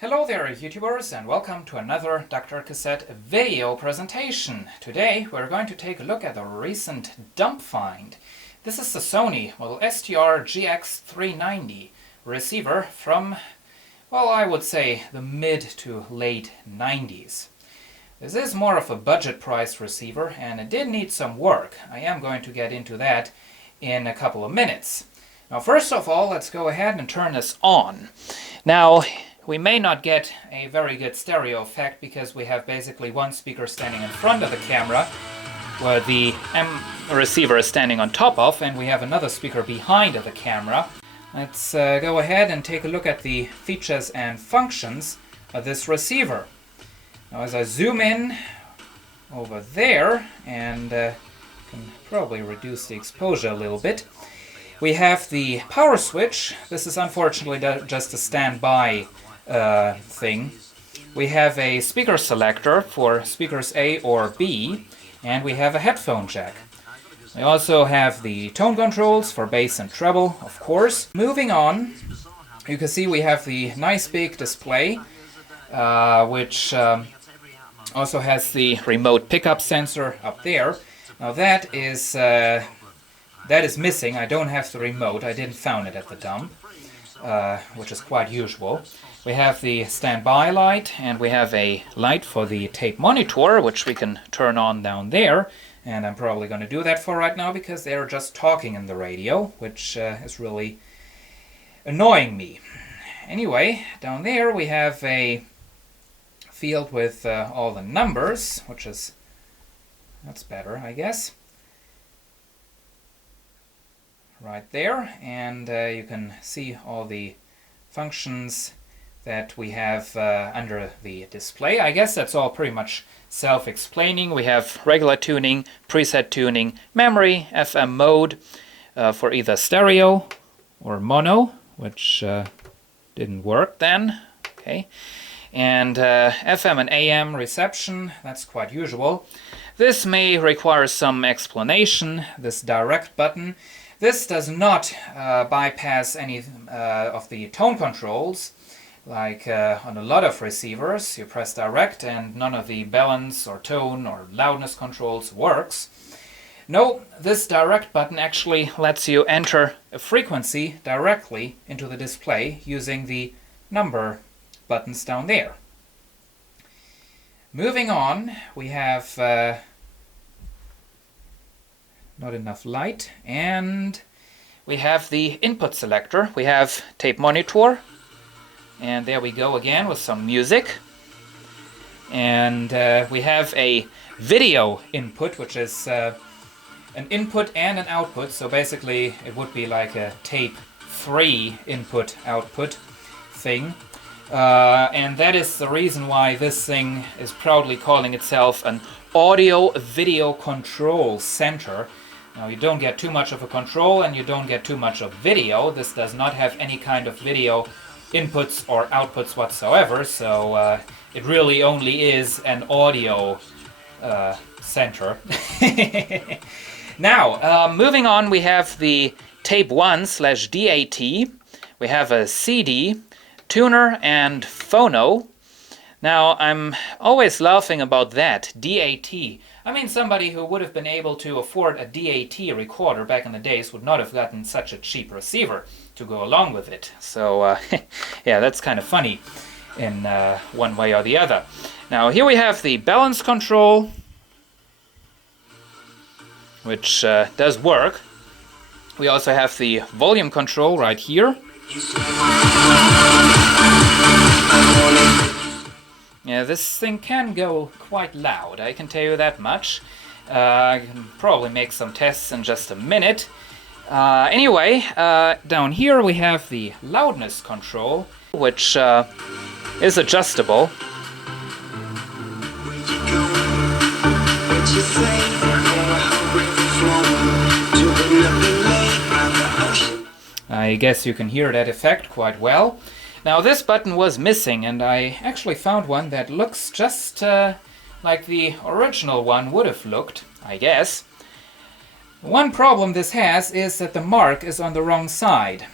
Hello there YouTubers and welcome to another DrCassette video presentation. Today we're going to take a look at a recent dump find. This is the Sony STR-GX390 receiver from, well, I would say the mid to late 90s. This is more of a budget price receiver and it did need some work. I am going to get into that in a couple of minutes. Now first of all, let's go ahead and turn this on. Now we may not get a very good stereo effect because we have basically one speaker standing in front of the camera where the receiver is standing on top of, and we have another speaker behind the camera. Let's go ahead and take a look at the features and functions of this receiver. Now as I zoom in over there and can probably reduce the exposure a little bit, we have the power switch. This is unfortunately just a standby thing. We have a speaker selector for speakers A or B, and we have a headphone jack. We also have the tone controls for bass and treble, of course. Moving on, you can see we have the nice big display, which also has the remote pickup sensor up there. Now that is missing. I don't have the remote. I didn't found it at the dump, which is quite usual. We have the standby light, and we have a light for the tape monitor, which we can turn on down there. And I'm probably going to do that for right now because they're just talking in the radio, which is really annoying me. Anyway, down there we have a field with all the numbers, that's better, I guess. Right there, and you can see all the functions that we have under the display. I guess that's all pretty much self-explaining. We have regular tuning, preset tuning, memory, FM mode for either stereo or mono, which didn't work then. Okay, and FM and AM reception, that's quite usual. This may require some explanation, this direct button. This does not bypass any of the tone controls, like on a lot of receivers. You press direct and none of the balance or tone or loudness controls works. No, this direct button actually lets you enter a frequency directly into the display using the number buttons down there. Moving on, we have not enough light, and we have the input selector. We have tape monitor, and there we go again with some music, and we have a video input, which is an input and an output, so basically it would be like a tape 3 input output thing, and that is the reason why this thing is proudly calling itself an audio video control center. Now you don't get too much of a control and you don't get too much of video. This does not have any kind of video inputs or outputs whatsoever, so it really only is an audio center. Now, moving on, we have the tape 1/DAT. We have a CD, tuner, and phono. Now, I'm always laughing about that, DAT. I mean, somebody who would have been able to afford a DAT recorder back in the days would not have gotten such a cheap receiver to go along with it. So, yeah, that's kind of funny in one way or the other. Now, here we have the balance control, which does work. We also have the volume control right here. Yeah, this thing can go quite loud, I can tell you that much. I can probably make some tests in just a minute. Anyway, down here we have the loudness control, which is adjustable. I guess you can hear that effect quite well. Now this button was missing, and I actually found one that looks just like the original one would have looked, I guess. One problem this has is that the mark is on the wrong side.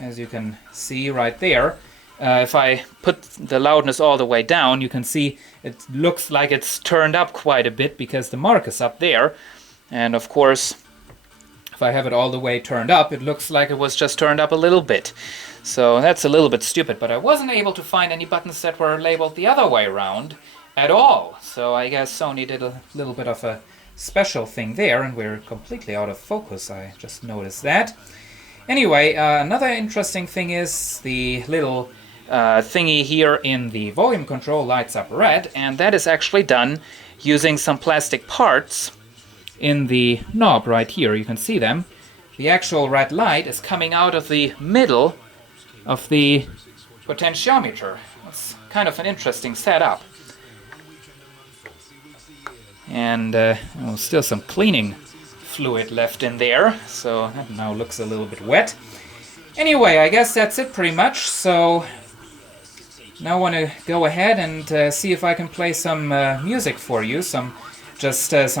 As you can see right there, if I put the loudness all the way down, you can see it looks like it's turned up quite a bit because the mark is up there. And of course, if I have it all the way turned up, it looks like it was just turned up a little bit. So that's a little bit stupid, but I wasn't able to find any buttons that were labeled the other way around at all. So I guess Sony did a little bit of a special thing there, and we're completely out of focus. I just noticed that. Anyway, another interesting thing is the little thingy here in the volume control lights up red, and that is actually done using some plastic parts in the knob right here. You can see them. The actual red light is coming out of the middle of the potentiometer. It's kind of an interesting setup. And still some cleaning fluid left in there, so that now looks a little bit wet. Anyway, I guess that's it pretty much. So now I want to go ahead and see if I can play some music for you, some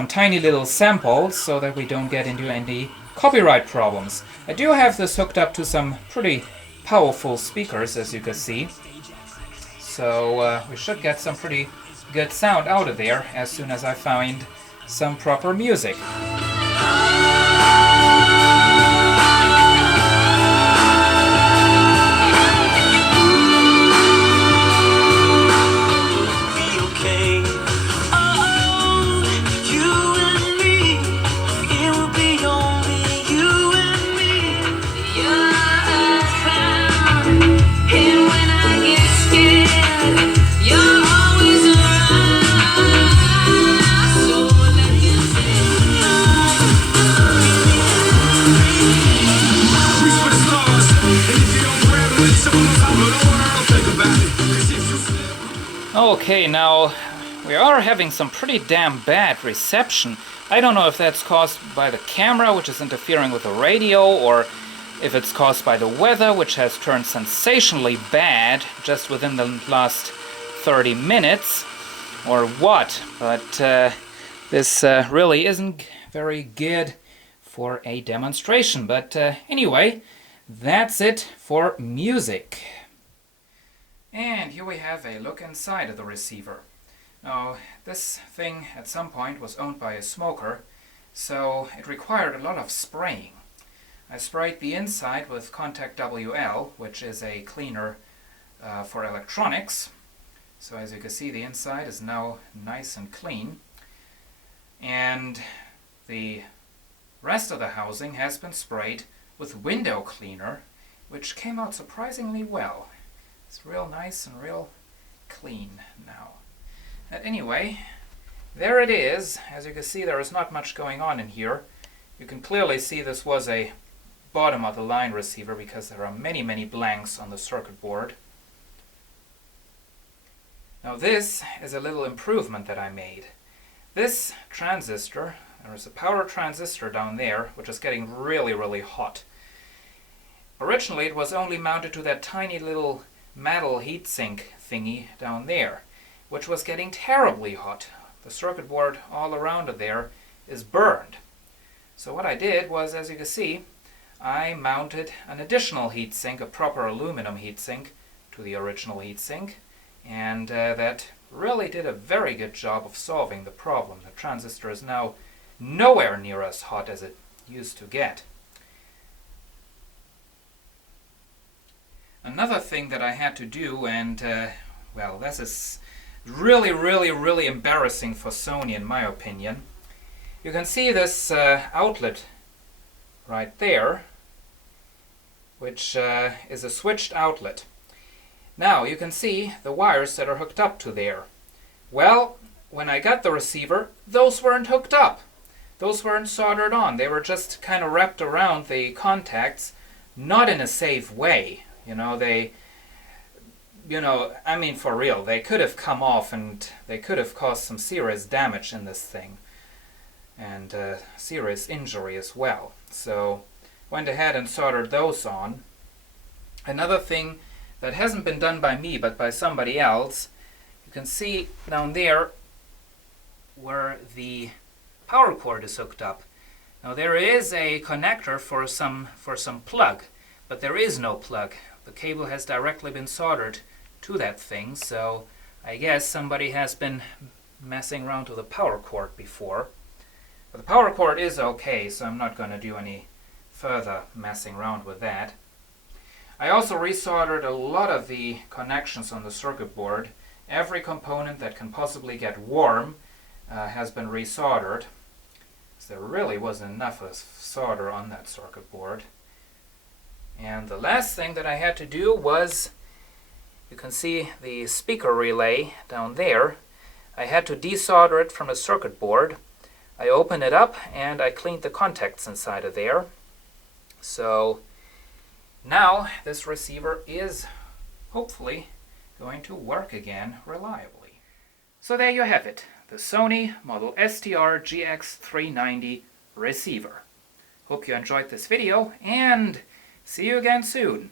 tiny little samples, so that we don't get into any copyright problems. I do have this hooked up to some pretty powerful speakers, as you can see, so we should get some pretty good sound out of there as soon as I find some proper music. Okay, now we are having some pretty damn bad reception. I don't know if that's caused by the camera, which is interfering with the radio, or if it's caused by the weather, which has turned sensationally bad just within the last 30 minutes, or what. But this really isn't very good for a demonstration. But anyway, that's it for music. And here we have a look inside of the receiver. Now, this thing at some point was owned by a smoker, so it required a lot of spraying. I sprayed the inside with Contact WL, which is a cleaner for electronics. So as you can see, the inside is now nice and clean. And the rest of the housing has been sprayed with window cleaner, which came out surprisingly well. It's real nice and real clean now. But anyway, there it is. As you can see, there is not much going on in here. You can clearly see this was a bottom of the line receiver because there are many blanks on the circuit board. Now this is a little improvement that I made. This transistor, there is a power transistor down there, which is getting really hot. Originally it was only mounted to that tiny little metal heatsink thingy down there, which was getting terribly hot. The circuit board all around it there is burned. So what I did was, as you can see, I mounted an additional heatsink, a proper aluminum heatsink, to the original heatsink, and that really did a very good job of solving the problem. The transistor is now nowhere near as hot as it used to get. Another thing that I had to do, and well, this is really embarrassing for Sony in my opinion. You can see this outlet right there, which is a switched outlet. Now you can see the wires that are hooked up to there. Well, when I got the receiver, those weren't hooked up. Those weren't soldered on. They were just kind of wrapped around the contacts, not in a safe way. You know, I mean, for real, they could have come off and they could have caused some serious damage in this thing. And serious injury as well. So, went ahead and soldered those on. Another thing that hasn't been done by me, but by somebody else, you can see down there where the power cord is hooked up. Now there is a connector for some plug, but there is no plug. the cable has directly been soldered to that thing, so I guess somebody has been messing around with the power cord before. But the power cord is okay, so I'm not going to do any further messing around with that. I also resoldered a lot of the connections on the circuit board. Every component that can possibly get warm has been resoldered. So there really wasn't enough of solder on that circuit board. And the last thing that I had to do was, you can see the speaker relay down there. I had to desolder it from a circuit board. I opened it up and I cleaned the contacts inside of there. So now this receiver is hopefully going to work again reliably. So there you have it, the Sony model STR-GX390 receiver. Hope you enjoyed this video and see you again soon.